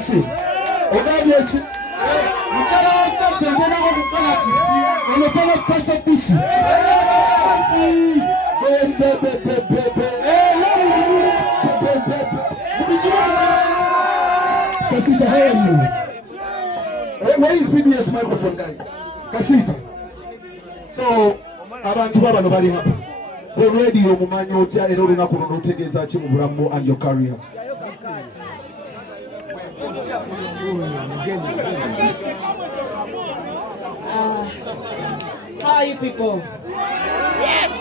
wansi. Ogabyechi. Mchala Feffe mbona ko kukola kisi. Onofana Feffe Bussi. Kasita, how are you? Where is BBS microphone, guys? Kasita. So, abantu baba no bali hapa. The radio mumanyi otya era olunaku luno otegeeza ki mu bulamu and your career? How are you people? Yes!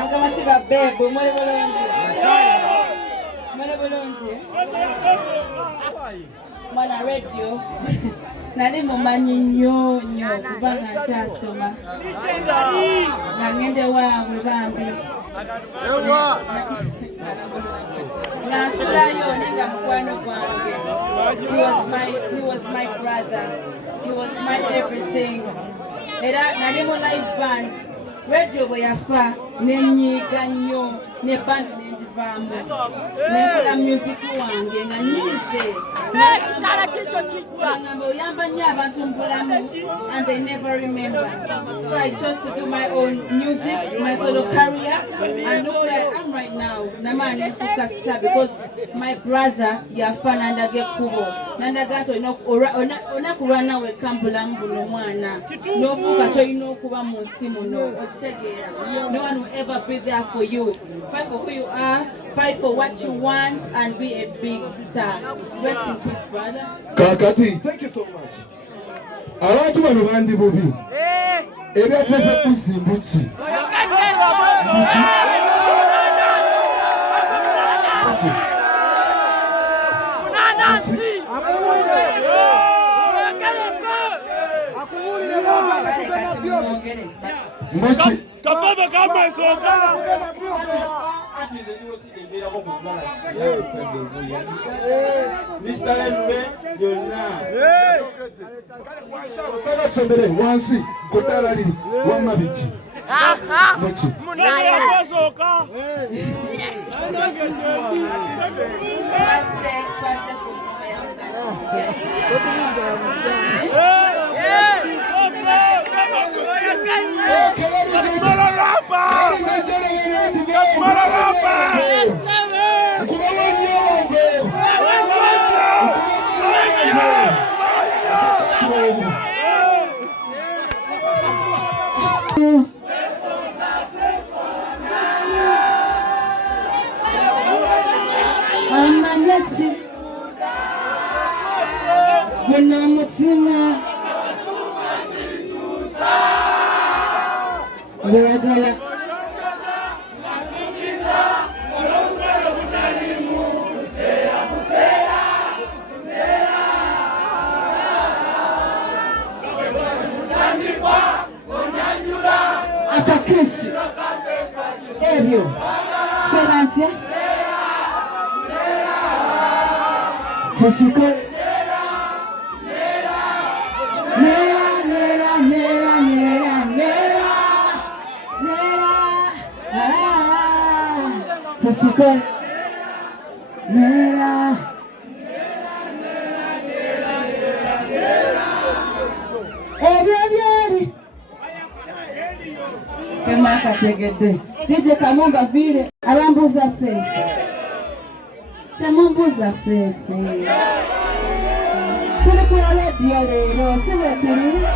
Mukamachiba bebo, mwale bulungi. Mwale bulungi. Mwana radio. Nali mumanyi nnyo kubanga nkyasoma. Ngende waabwe bambi. Nasulayo nenga mukwano gwange. He was my brother. He was my everything. Era nali mu live band. Radio bwe yafa nenyiga nnyo ne band nenjivaamu. Nenkola music wange nga nyize. And they never remember. So I chose to do my own music, my solo career, and look where I am right now. Namane Feffe Kasita, because my brother yafa nandage kubo. Nandagato onakurana we kambula mbuno mwana. No fuka choino kuba musimu no. No one will ever be there for you. Fight for who you are, fight for what you want, and be a big star. Rest in peace, brother. Kakati, thank you so much. Abantu bano bandi bubi. Ebya Feffe Bussi mbuchi. Mbuchi. Kafava kama isoka. Saka tsembere wansi kotala lili wamabichi. Mbuchi. DJ Kamomba vile abambuza Feffe. Temumbuza Feffe. Tuli kwa radio lero, siwe chini.